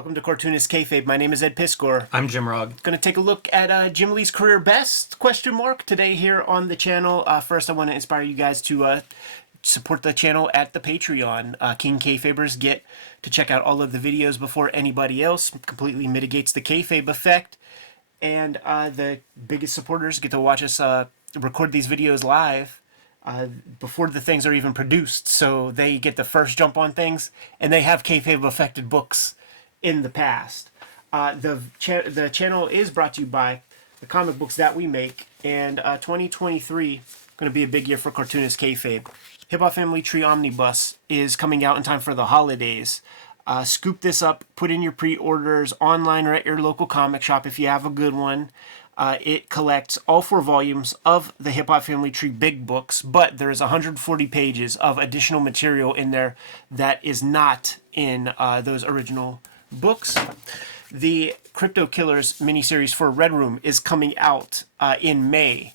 Welcome to Cartoonist Kayfabe. My name is Ed Piscor. I'm Jim Rugg. Going to take a look at Jim Lee's career best, question mark, today here on the channel. First, I want to inspire you guys to support the channel at the Patreon. King Kayfabers get to check out all of the videos before anybody else. Completely mitigates the kayfabe effect. And the biggest supporters get to watch us record these videos live before the things are even produced. So they get the first jump on things, and they have kayfabe affected books in the past. The channel is brought to you by the comic books that we make, and 2023 going to be a big year for Cartoonist Kayfabe. Hip Hop Family Tree Omnibus is coming out in time for the holidays. Scoop this up, put in your pre-orders online or at your local comic shop if you have a good one. It collects all 4 volumes of the Hip Hop Family Tree big books, but there is 140 pages of additional material in there that is not in those original books. The Crypto Killers miniseries for Red Room is coming out in May.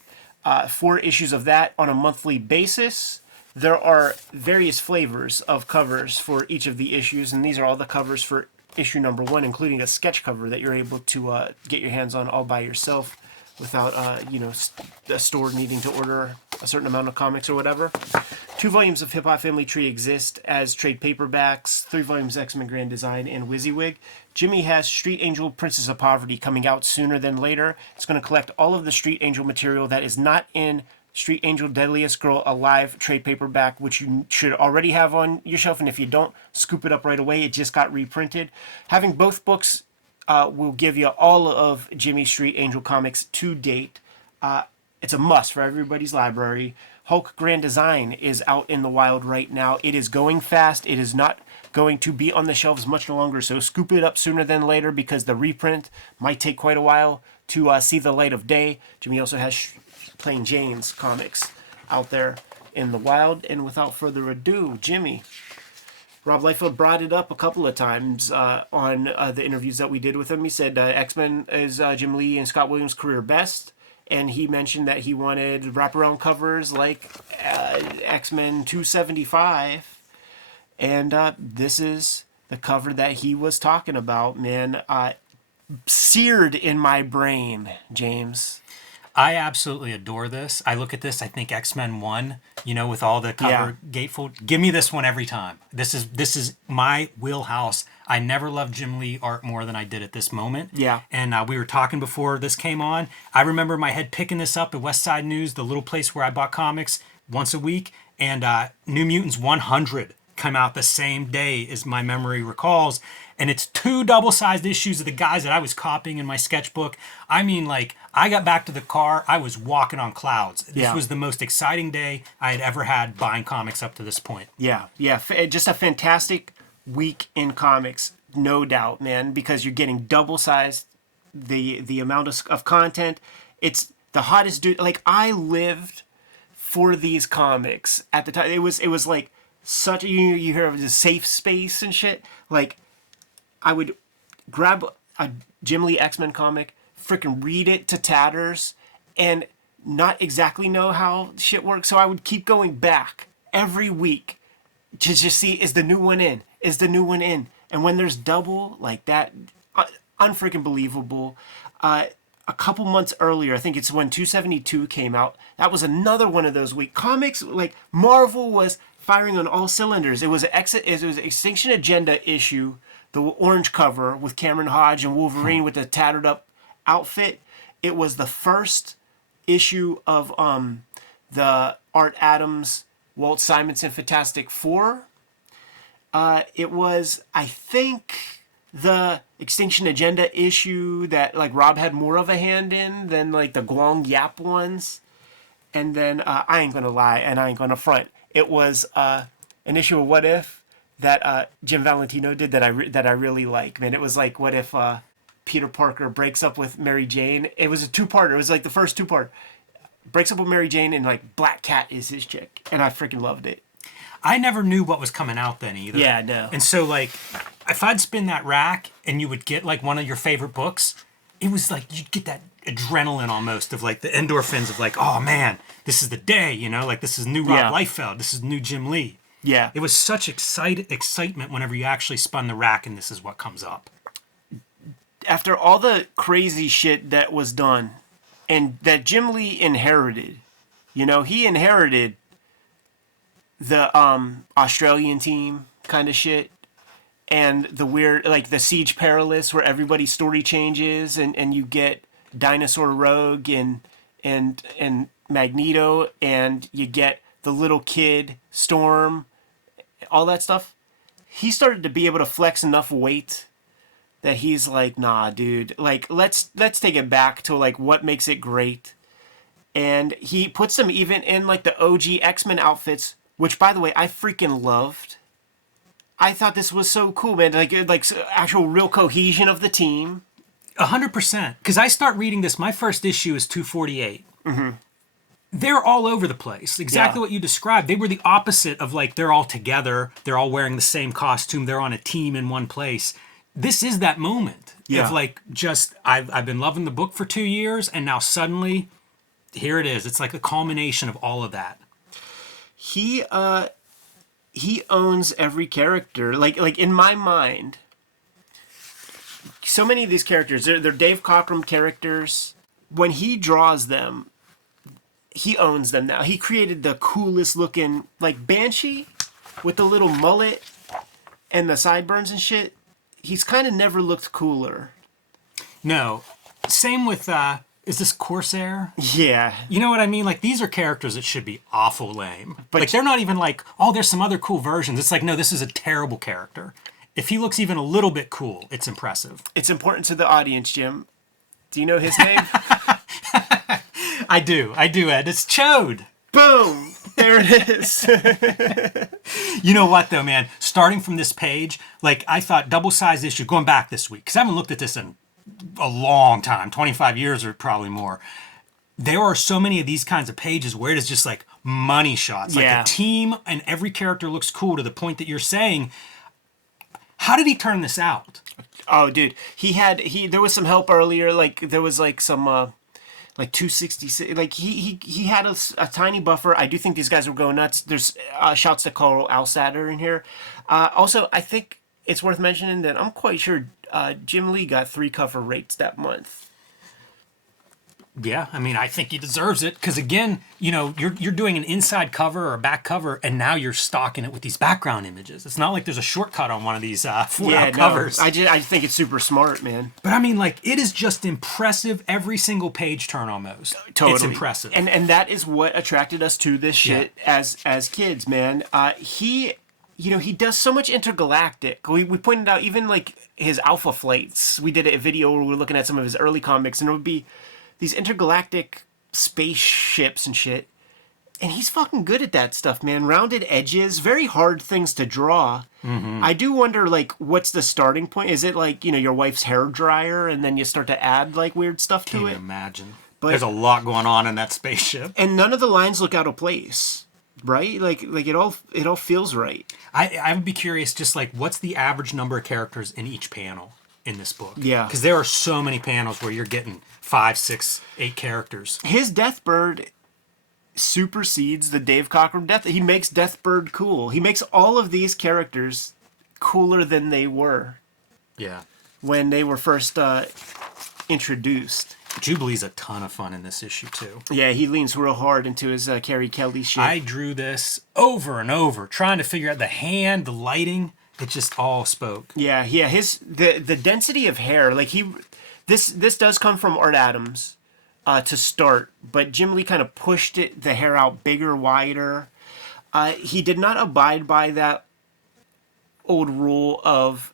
4 issues of that on a monthly basis. There are various flavors of covers for each of the issues, and these are all the covers for issue number 1, including a sketch cover that you're able to get your hands on all by yourself without, a store needing to order a certain amount of comics or whatever. 2 volumes of Hip Hop Family Tree exist as trade paperbacks, 3 volumes X-Men Grand Design and WYSIWYG. Jimmy has Street Angel Princess of Poverty coming out sooner than later. It's going to collect all of the Street Angel material that is not in Street Angel Deadliest Girl Alive trade paperback, which you should already have on your shelf, and if you don't, scoop it up right away. It just got reprinted. Having both books will give you all of Jimmy's Street Angel comics to date. It's a must for everybody's library. Hulk Grand Design is out in the wild right now. It is going fast. It is not going to be on the shelves much longer, so scoop it up sooner than later because the reprint might take quite a while to see the light of day. Jimmy also has Plain Jane's comics out there in the wild. And without further ado, Jimmy. Rob Liefeld brought it up a couple of times on the interviews that we did with him. He said X-Men is Jim Lee and Scott Williams' career best. And he mentioned that he wanted wraparound covers like X-Men 275. And this is the cover that he was talking about, man. Seared in my brain, James. I absolutely adore this. I look at this, I think X-Men 1, with all the cover gatefold. Give me this one every time. This is my wheelhouse. I never loved Jim Lee art more than I did at this moment. Yeah. And we were talking before this came on. I remember my head picking this up at West Side News, the little place where I bought comics once a week. And New Mutants 100 come out the same day as my memory recalls. And it's 2 double-sized issues of the guys that I was copying in my sketchbook. I mean, I got back to the car, I was walking on clouds. This was the most exciting day I had ever had buying comics up to this point. Yeah. Just a fantastic week in comics, no doubt, man, because you're getting double-sized the amount of content. It's the hottest dude. I lived for these comics at the time. It was like such a, you hear of the safe space and shit. I would grab a Jim Lee X-Men comic, freaking read it to tatters, and not exactly know how shit works. So I would keep going back every week to just see, is the new one in? Is the new one in? And when there's double like that, unfreaking believable. A couple months earlier, I think it's when 272 came out, that was another one of those weeks. Comics, Marvel was firing on all cylinders. It was an Extinction Agenda issue, the orange cover with Cameron Hodge and Wolverine with the tattered up outfit. It was the first issue of the Art Adams, Walt Simonson Fantastic Four. It was, I think, the Extinction Agenda issue that Rob had more of a hand in than the Guang Yap ones. And then I ain't gonna lie and I ain't gonna front. It was an issue of What If that Jim Valentino did that I really like. Man, it was what if Peter Parker breaks up with Mary Jane. It was a 2-parter. It was the first 2-part. Breaks up with Mary Jane and Black Cat is his chick. And I freaking loved it. I never knew what was coming out then either. Yeah, no. And so if I'd spin that rack and you would get one of your favorite books, it was you'd get that adrenaline almost of the endorphins of oh man, this is the day, this is new Rob Liefeld, this is new Jim Lee. Yeah. It was such excitement whenever you actually spun the rack and this is what comes up. after all the crazy shit that was done and that Jim Lee inherited, he inherited the Australian team kind of shit and the weird, like the Siege Perilous where everybody's story changes and you get Dinosaur Rogue and Magneto and you get the little kid Storm, all that stuff. He started to be able to flex enough weight that he's like, nah, dude, like let's take it back to like what makes it great. And he puts them even in like the OG X-Men outfits, which by the way I freaking loved. I thought this was so cool, man. Like actual real cohesion of the team. 100%. Because I start reading this. My first issue is 248. Mm-hmm. They're all over the place. Exactly what you described. They were the opposite of like they're all together. They're all wearing the same costume. They're on a team in one place. This is that moment of like just I've been loving the book for 2 years and now suddenly here it is. It's like a culmination of all of that. He owns every character. Like in my mind, so many of these characters, they're Dave Cockrum characters. When he draws them, he owns them now. He created the coolest looking like Banshee with the little mullet and the sideburns and shit. He's kind of never looked cooler. No. Same with, is this Corsair? Yeah. You know what I mean? Like, these are characters that should be awful lame. But like, they're not even like, oh, there's some other cool versions. It's like, no, this is a terrible character. If he looks even a little bit cool, it's impressive. It's important to the audience, Jim. Do you know his name? I do, Ed. It's Chode. Boom! There it is. You know what, though, man? Starting from this page, like, I thought double-sized issue, going back this week, because I haven't looked at this in a long time, 25 years or probably more. There are so many of these kinds of pages where it is just, like, money shots. Like, the team and every character looks cool to the point that you're saying, how did he turn this out? Oh, dude. There was some help earlier. Like, there was, like, some... like 266, like he had a tiny buffer. I do think these guys were going nuts. There's shouts to Carl Alsader in here. Also, I think it's worth mentioning that I'm quite sure Jim Lee got 3 cover rates that month. Yeah, I mean, I think he deserves it because again, you know, you're doing an inside cover or a back cover, and now you're stocking it with these background images. It's not like there's a shortcut on one of these covers. I think it's super smart, man. But I mean, like, it is just impressive every single page turn almost. Totally, it's impressive, and that is what attracted us to this shit as kids, man. He does so much intergalactic. We pointed out even like his Alpha Flights. We did a video where we were looking at some of his early comics, and it would be these intergalactic spaceships and shit. And he's fucking good at that stuff, man. Rounded edges, very hard things to draw. Mm-hmm. I do wonder, like, what's the starting point? Is it like, your wife's hair dryer and then you start to add, like, weird stuff to it? Can't imagine. But there's a lot going on in that spaceship. And none of the lines look out of place, right? Like it all feels right. I would be curious, just like, what's the average number of characters in each panel in this book? Yeah. Because there are so many panels where you're getting 5, 6, 8 characters. His Deathbird supersedes the Dave Cockrum Death. He makes Deathbird cool. He makes all of these characters cooler than they were. Yeah. When they were first introduced. Jubilee's a ton of fun in this issue too. Yeah, he leans real hard into his Carrie Kelly shit. I drew this over and over, trying to figure out the hand, the lighting. It just all spoke. Yeah. The density of hair, like this does come from Art Adams to start, but Jim Lee kind of pushed the hair out bigger, wider. He did not abide by that old rule of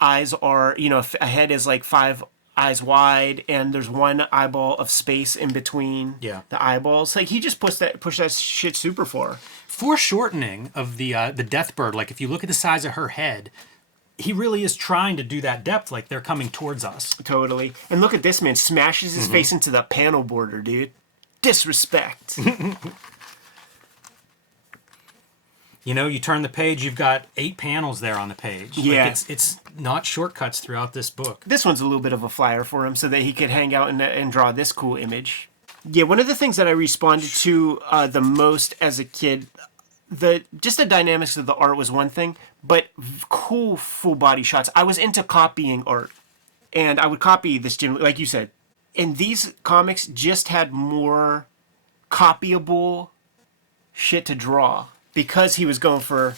eyes are, a head is like 5 eyes wide and there's one eyeball of space in between the eyeballs. Like he just pushed that shit super far. Foreshortening of the Deathbird, like if you look at the size of her head, he really is trying to do that depth, like they're coming towards us. Totally. And look at this man, smashes his face into the panel border, dude. Disrespect. You turn the page, you've got 8 panels there on the page. Yeah. Like it's not shortcuts throughout this book. This one's a little bit of a flyer for him so that he could hang out and draw this cool image. Yeah, one of the things that I responded to the most as a kid, just the dynamics of the art was one thing, but cool full body shots. I was into copying art. And I would copy this Jim, like you said. And these comics just had more copyable shit to draw because he was going for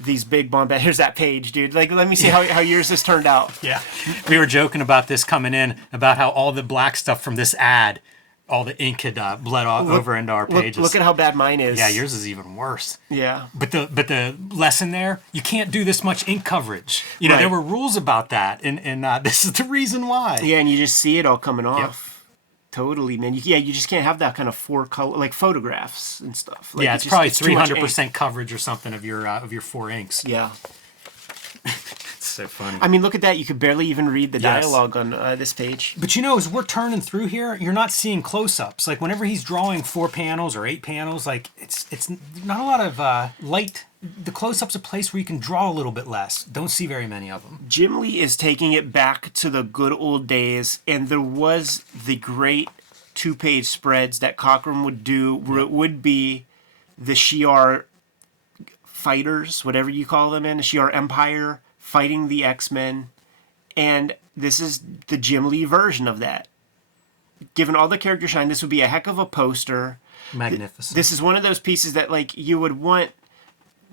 these big bombast. Here's that page, dude. Like, let me see how yours has turned out. Yeah. We were joking about this coming in, about how all the black stuff from this ad, all the ink had bled over into our pages. Look at how bad mine is. Yeah, yours is even worse. Yeah. But the lesson there, you can't do this much ink coverage. You know, Right. there were rules about that, and this is the reason why. Yeah, and you just see it all coming off. Totally, man. You just can't have that kind of 4-color, like photographs and stuff. Like, Yeah, it's probably too much ink. 300% coverage or something of your 4 inks. Yeah. It's so funny. I mean, look at that. You could barely even read the Yes. dialogue on this page. But you know, as we're turning through here, you're not seeing close-ups. Like whenever he's drawing 4 panels or 8 panels, like it's not a lot of light. The close-up's a place where you can draw a little bit less. Don't see very many of them. Jim Lee is taking it back to the good old days, and there was the great 2-page spreads that Cochran would do, where it would be the Shi'ar fighters, whatever you call them, the Shi'ar Empire fighting the X-Men, and this is the Jim Lee version of that. Given all the character shine, this would be a heck of a poster. Magnificent. This is one of those pieces that, like, you would want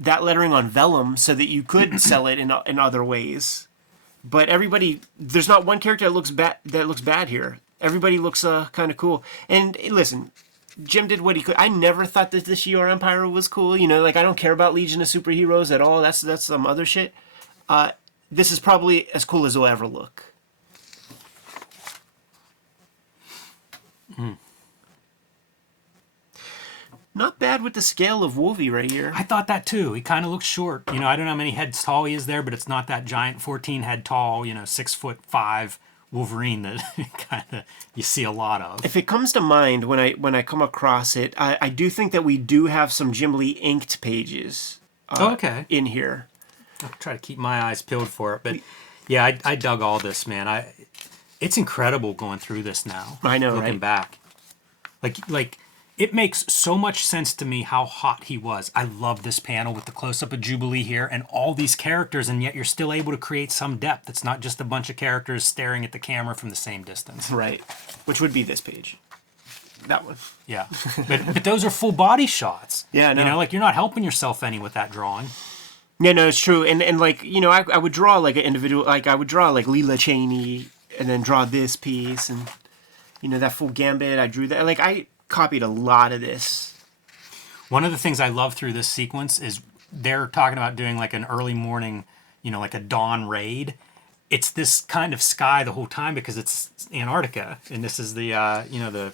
that lettering on vellum so that you could sell it in other ways. But everybody, there's not one character that looks bad here. Everybody looks kind of cool. And listen, Jim did what he could. I never thought that the Shi'ar Empire was cool. You know, like, I don't care about Legion of Superheroes at all. That's some other shit. This is probably as cool as it'll ever look. Not bad with the scale of Wolvie right here. I thought that too. He kind of looks short. You know, I don't know how many heads tall he is there, but it's not that giant 14 head tall, 6'5" Wolverine that kind of you see a lot of. If it comes to mind when I come across it, I do think that we do have some Jim Lee inked pages Okay. in here. I'll try to keep my eyes peeled for it, but yeah, I dug all this, man. It's incredible going through this now. I know, looking right? back, like it makes so much sense to me how hot he was. I love this panel with the close up of Jubilee here and all these characters, and yet you're still able to create some depth. It's not just a bunch of characters staring at the camera from the same distance. Right. Which would be this page. That one. Yeah, but those are full body shots. Yeah, I know. You know, like you're not helping yourself any with that drawing. Yeah, no, it's true. And like, I would draw like an individual, like I would draw like Leela Cheney and then draw this piece and, that full gambit. I drew that. Like, I copied a lot of this. One of the things I love through this sequence is they're talking about doing like an early morning, like a dawn raid. It's this kind of sky the whole time because it's Antarctica, and this is the the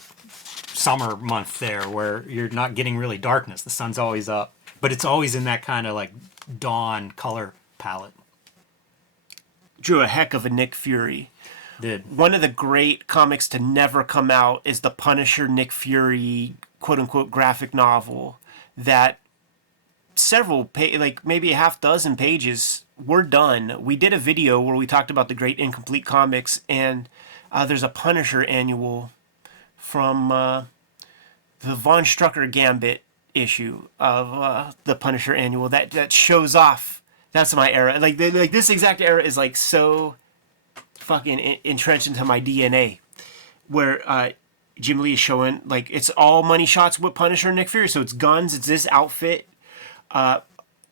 summer month there where you're not getting really darkness. The sun's always up, but it's always in that kind of like dawn color palette. Drew a heck of a Nick Fury. Did. One of the great comics to never come out is the Punisher Nick Fury quote-unquote graphic novel that several, like maybe a half dozen pages were done. We did a video where we talked about the great incomplete comics, and there's a Punisher annual from the Von Strucker Gambit issue of the Punisher annual that shows off. That's my era. Like this exact era is like so fucking entrenched into my DNA, where Jim Lee is showing like it's all money shots with Punisher and Nick Fury. So it's guns, it's this outfit.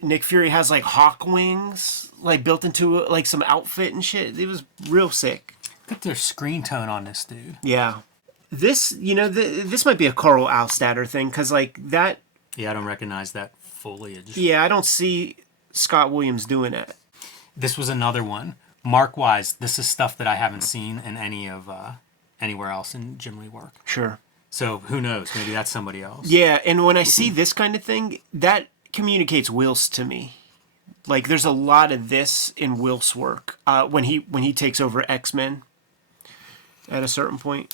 Nick Fury has like hawk wings like built into like some outfit and shit. It was real sick. Look at their screen tone on this dude. Yeah, this this might be a Carl Alstadter thing because like that. Yeah, I don't recognize that foliage. Yeah, I don't see Scott Williams doing it. This was another one. Mark-wise, this is stuff that I haven't seen in any of anywhere else in Jim Lee work. Sure. So who knows? Maybe that's somebody else. Yeah, and when I see this kind of thing, that communicates Wills to me. Like, there's a lot of this in Wills' work when he takes over X-Men at a certain point.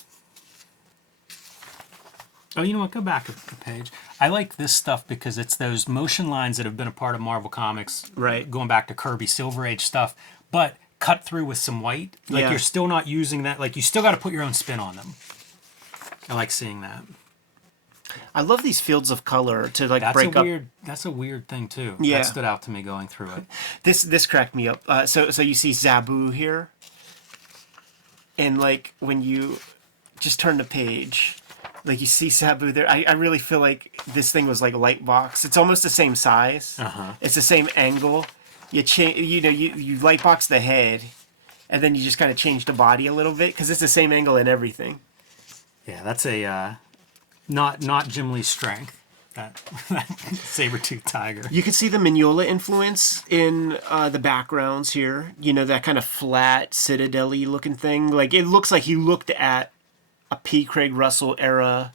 Oh, you know what? Go back a page. I like this stuff because it's those motion lines that have been a part of Marvel Comics, Right. Going back to Kirby Silver Age stuff, but cut through with some white. Like Yeah. you're still not using that. Like you still got to put your own spin on them. I like seeing that. I love these fields of color to like That's break a up. weird. That's a weird thing too. Yeah. That stood out to me going through it. This cracked me up. So you see Zabu here, and like when you just turn the page, like you see Sabu there. I really feel like this thing was like Lightbox. It's almost the same size. It's the same angle. You you Lightbox the head, and then you just kind of change the body a little bit because it's the same angle and everything. Yeah, that's a not Jim Lee's strength. That saber-toothed tiger. You can see the Mignola influence in the backgrounds here. You know, that kind of flat, citadel-y looking thing. Like, it looks like he looked at a P. Craig Russell era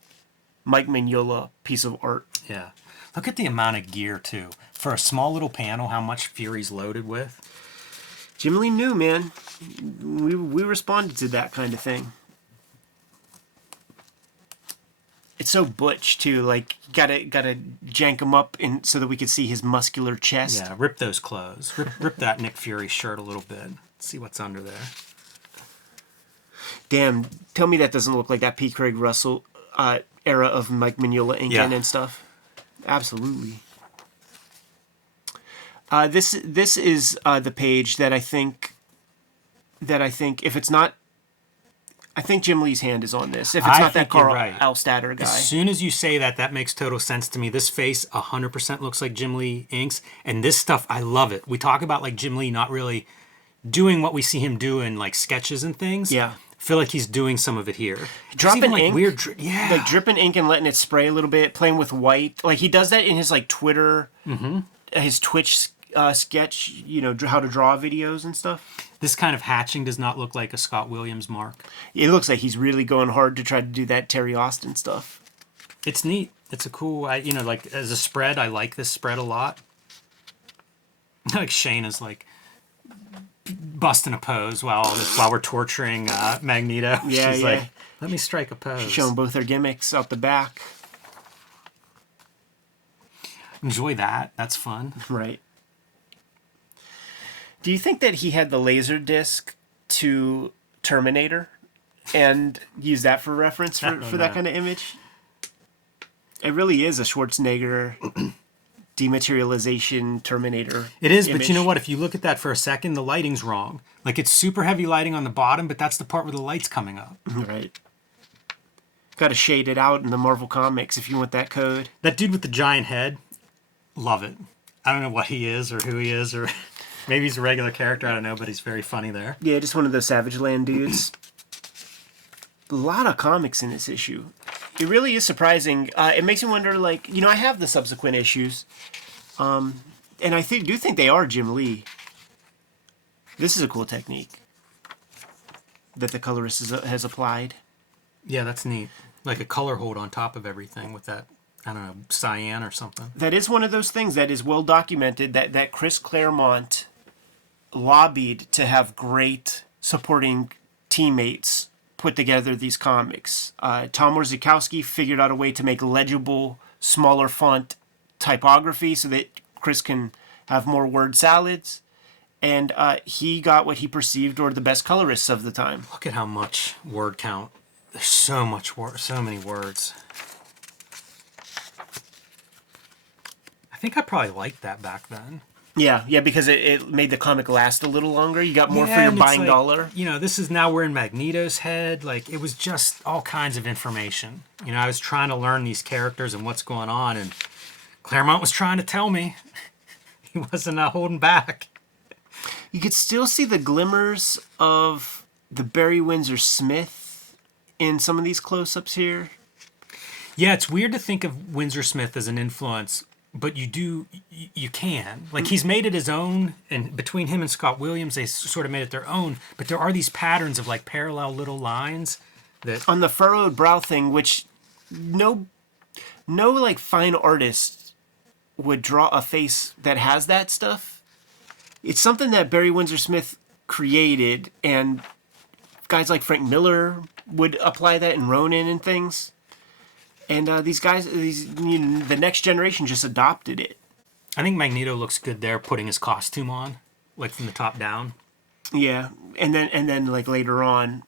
Mike Mignola piece of art. Yeah. Look at the amount of gear, too. For a small little panel, how much Fury's loaded with. Jim Lee knew, man. We responded to that kind of thing. It's so butch too. Like gotta jank him up so that we could see his muscular chest. Yeah, rip those clothes. Rip that Nick Fury shirt a little bit. See what's under there. Damn, tell me that doesn't look like that P. Craig Russell era of Mike Mignola inking and stuff. Absolutely. This is the page that I think if it's not. I think Jim Lee's hand is on this. If it's not that Carl Alstadter guy. As soon as you say that, that makes total sense to me. This face 100% looks like Jim Lee inks. And this stuff, I love it. We talk about like Jim Lee not really doing what we see him do in like sketches and things. Yeah. I feel like he's doing some of it here. Dropping like ink. Weird, like dripping ink and letting it spray a little bit, playing with white. Like he does that in his like Twitter, his Twitch sketch, you know, how to draw videos and stuff. This kind of hatching does not look like a Scott Williams mark. It looks like he's really going hard to try to do that Terry Austin stuff. It's neat. It's a cool, like as a spread, I like this spread a lot. Like Shayna's like busting a pose while we're torturing Magneto. Yeah, She's like, let me strike a pose. Showing both their gimmicks out the back. Enjoy that. That's fun. Right. Do you think that he had the laser disc to Terminator and use that for reference for that kind of image? It really is a Schwarzenegger dematerialization Terminator. It is, image. but you know what? If you look at that for a second, the lighting's wrong. Like it's super heavy lighting on the bottom, but that's the part where the light's coming up. Right. Got to shade it out in the Marvel Comics if you want that code. That dude with the giant head, love it. I don't know what he is or who he is or... Maybe he's a regular character, I don't know, but he's very funny there. Yeah, just one of those Savage Land dudes. A lot of comics in this issue. It really is surprising. It makes me wonder, like, you know, I have the subsequent issues. And I do think they are Jim Lee. This is a cool technique that the colorist has applied. Yeah, that's neat. Like a color hold on top of everything with that, I don't know, cyan or something. That is one of those things that is well documented that Chris Claremont lobbied to have great supporting teammates put together these comics. Tom Warzikowski figured out a way to make legible, smaller font typography so that Chris can have more word salads. And he got what he perceived were the best colorists of the time. Look at how much word count. There's so much word, so many words. I think I probably liked that back then. Yeah, because it made the comic last a little longer. You got more for your buying dollar. You know, this is now we're in Magneto's head. Like, it was just all kinds of information. You know, I was trying to learn these characters and what's going on, and Claremont was trying to tell me. He wasn't holding back. You could still see the glimmers of the Barry Windsor Smith in some of these close-ups here. Yeah, it's weird to think of Windsor Smith as an influence, but you can. Like, he's made it his own, and between him and Scott Williams, they sort of made it their own. But there are these patterns of, like, parallel little lines that... On the furrowed brow thing, which no like, fine artist would draw a face that has that stuff. It's something that Barry Windsor Smith created, and guys like Frank Miller would apply that in Ronin and things. And these guys, the next generation just adopted it. I think Magneto looks good there, putting his costume on, like from the top down. Yeah, and then like later on,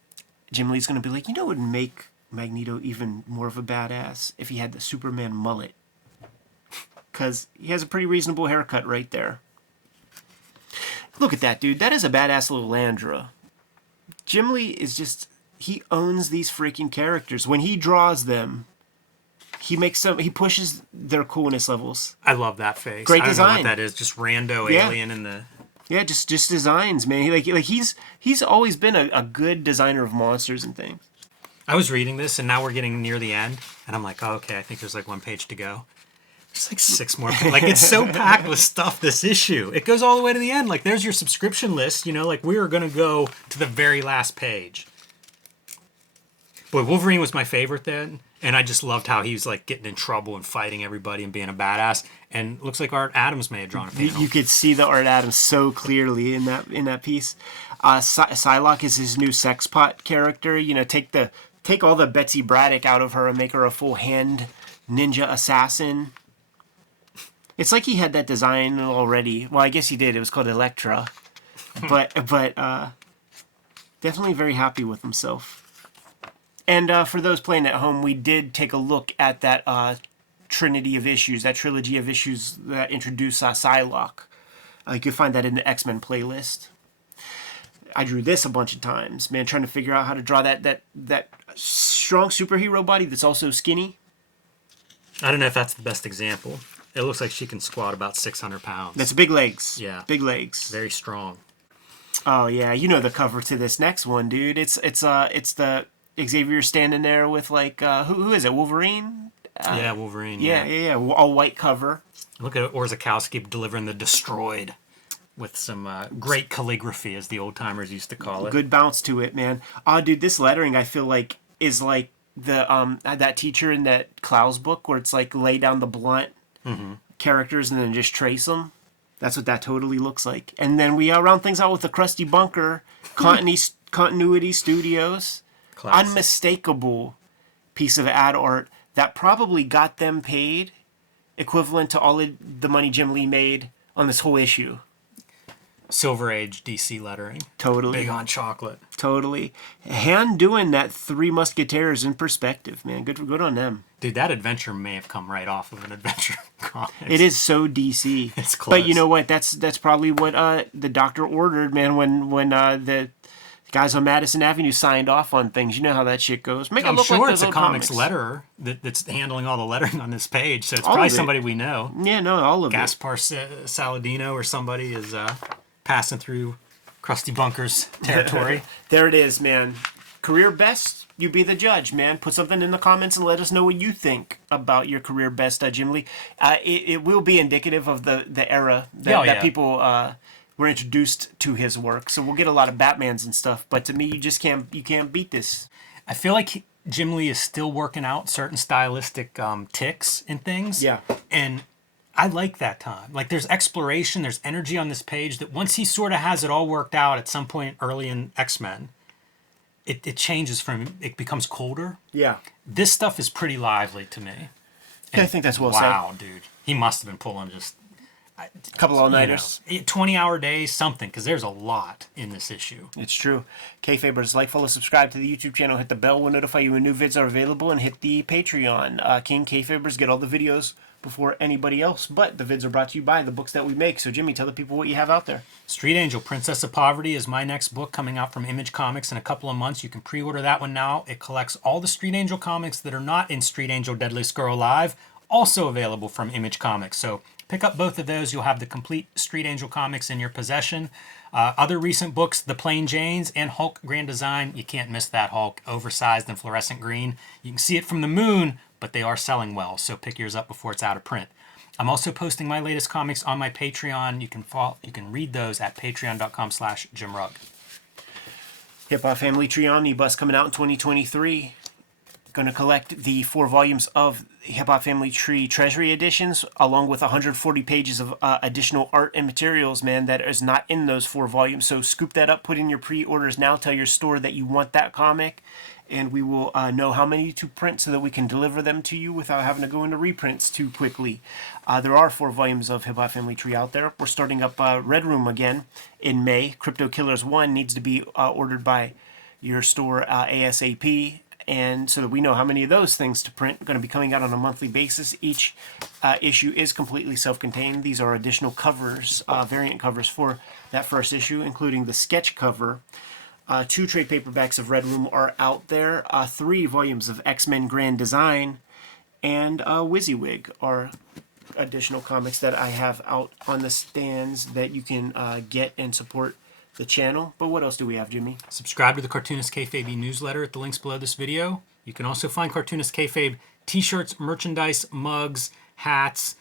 Jim Lee's gonna be like, you know, what would make Magneto even more of a badass if he had the Superman mullet, because he has a pretty reasonable haircut right there. Look at that, dude. That is a badass little Landra. Jim Lee is just he owns these freaking characters. When he draws them, he pushes their coolness levels. I love that face. Great I don't know design. what that is. Just rando Yeah. alien in the. Yeah, just designs, man. He's always been a good designer of monsters and things. I was reading this, and now we're getting near the end, and I'm like, oh, okay, I think there's like one page to go. There's like 6 more. Like, it's so packed with stuff, this issue. It goes all the way to the end. Like, there's your subscription list, you know, like we are going to go to the very last page. Boy, Wolverine was my favorite then, and I just loved how he was like getting in trouble and fighting everybody and being a badass. And looks like Art Adams may have drawn a panel. You could see the Art Adams so clearly in that piece. Psylocke is his new sexpot character. You know, take all the Betsy Braddock out of her and make her a full hand ninja assassin. It's like he had that design already. Well, I guess he did. It was called Elektra. but definitely very happy with himself. And for those playing at home, we did take a look at that trinity of issues, that trilogy of issues that introduce Psylocke. You can find that in the X-Men playlist. I drew this a bunch of times, man, trying to figure out how to draw that strong superhero body that's also skinny. I don't know if that's the best example. It looks like she can squat about 600 pounds. That's big legs. Yeah. Big legs. Very strong. Oh yeah, you know the cover to this next one, dude. It's the Xavier standing there with like who is it? Wolverine? Yeah, Wolverine. Yeah. All white cover. Look at Orzakowski delivering the Destroyed with some great calligraphy, as the old timers used to call it. Good bounce to it, man. Oh, dude, this lettering I feel like is like the that teacher in that Klaus book where it's like lay down the blunt characters and then just trace them. That's what that totally looks like. And then we round things out with the Krusty Bunker Continuity Studios. Classic. Unmistakable piece of ad art that probably got them paid equivalent to all of the money Jim Lee made on this whole issue. Silver Age DC lettering. Totally. Big on chocolate. Totally. Hand doing that Three Musketeers in perspective, man. Good on them. Dude, that adventure may have come right off of an adventure comic. It is so DC. It's close. But you know what? That's probably what the doctor ordered, man, when the guys on Madison Avenue signed off on things. You know how that shit goes. Make it I'm look sure like it's those a old comics comics. letterer that's handling all the lettering on this page, so it's All probably of it. somebody we know. Yeah, no, all of it. Gaspar Saladino or somebody is passing through Krusty Bunker's territory. There it is, man. Career best, you be the judge, man. Put something in the comments and let us know what you think about your career best, Jim Lee. It will be indicative of the era that people were introduced to his work. So we'll get a lot of Batmans and stuff. But to me, you can't beat this. I feel like Jim Lee is still working out certain stylistic ticks and things. Yeah. And I like that time. Like, there's exploration, there's energy on this page that once he sort of has it all worked out at some point early in X-Men, it changes it becomes colder. Yeah. This stuff is pretty lively to me. I think that's well wow, dude. He must have been pulling just said. A couple all-nighters. 20-hour days, something, because there's a lot in this issue. It's true. Kayfabers, like, follow, subscribe to the YouTube channel, hit the bell, will notify you when new vids are available, and hit the Patreon. King Kayfabers get all the videos before anybody else, but the vids are brought to you by the books that we make. So Jimmy, tell the people what you have out there. Street Angel, Princess of Poverty is my next book coming out from Image Comics in a couple of months. You can pre-order that one now. It collects all the Street Angel comics that are not in Street Angel Deadliest Girl Alive, also available from Image Comics. So pick up both of those. You'll have the complete Street Angel comics in your possession. Other recent books, The Plain Janes and Hulk Grand Design. You can't miss that Hulk, oversized and fluorescent green. You can see it from the moon, but they are selling well, so pick yours up before it's out of print. I'm also posting my latest comics on my Patreon. You can read those at patreon.com/JimRugg. Hip Hop Family Tree Omnibus coming out in 2023. Going to collect the 4 volumes of Hip Hop Family Tree Treasury Editions, along with 140 pages of additional art and materials, man, that is not in those 4 volumes. So scoop that up, put in your pre-orders now, tell your store that you want that comic, and we will know how many to print so that we can deliver them to you without having to go into reprints too quickly. There are 4 volumes of Hip Hop Family Tree out there. We're starting up Red Room again in May. Crypto Killers 1 needs to be ordered by your store ASAP. And so that we know how many of those things to print. Going to be coming out on a monthly basis. Each issue is completely self-contained. These are additional covers, variant covers for that first issue, including the sketch cover. 2 trade paperbacks of Red Room are out there. 3 volumes of X-Men Grand Design and WYSIWYG are additional comics that I have out on the stands that you can get and support the channel. But what else do we have, Jimmy? Subscribe to the Cartoonist Kayfabe newsletter at the links below this video. You can also find Cartoonist Kayfabe t-shirts, merchandise, mugs, hats,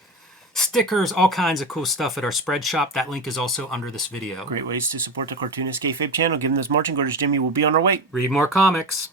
stickers, all kinds of cool stuff at our spread shop. That link is also under this video. Great ways to support the Cartoonist Kayfabe channel. Give them those marching orders, Jimmy. We'll be on our way. Read more comics.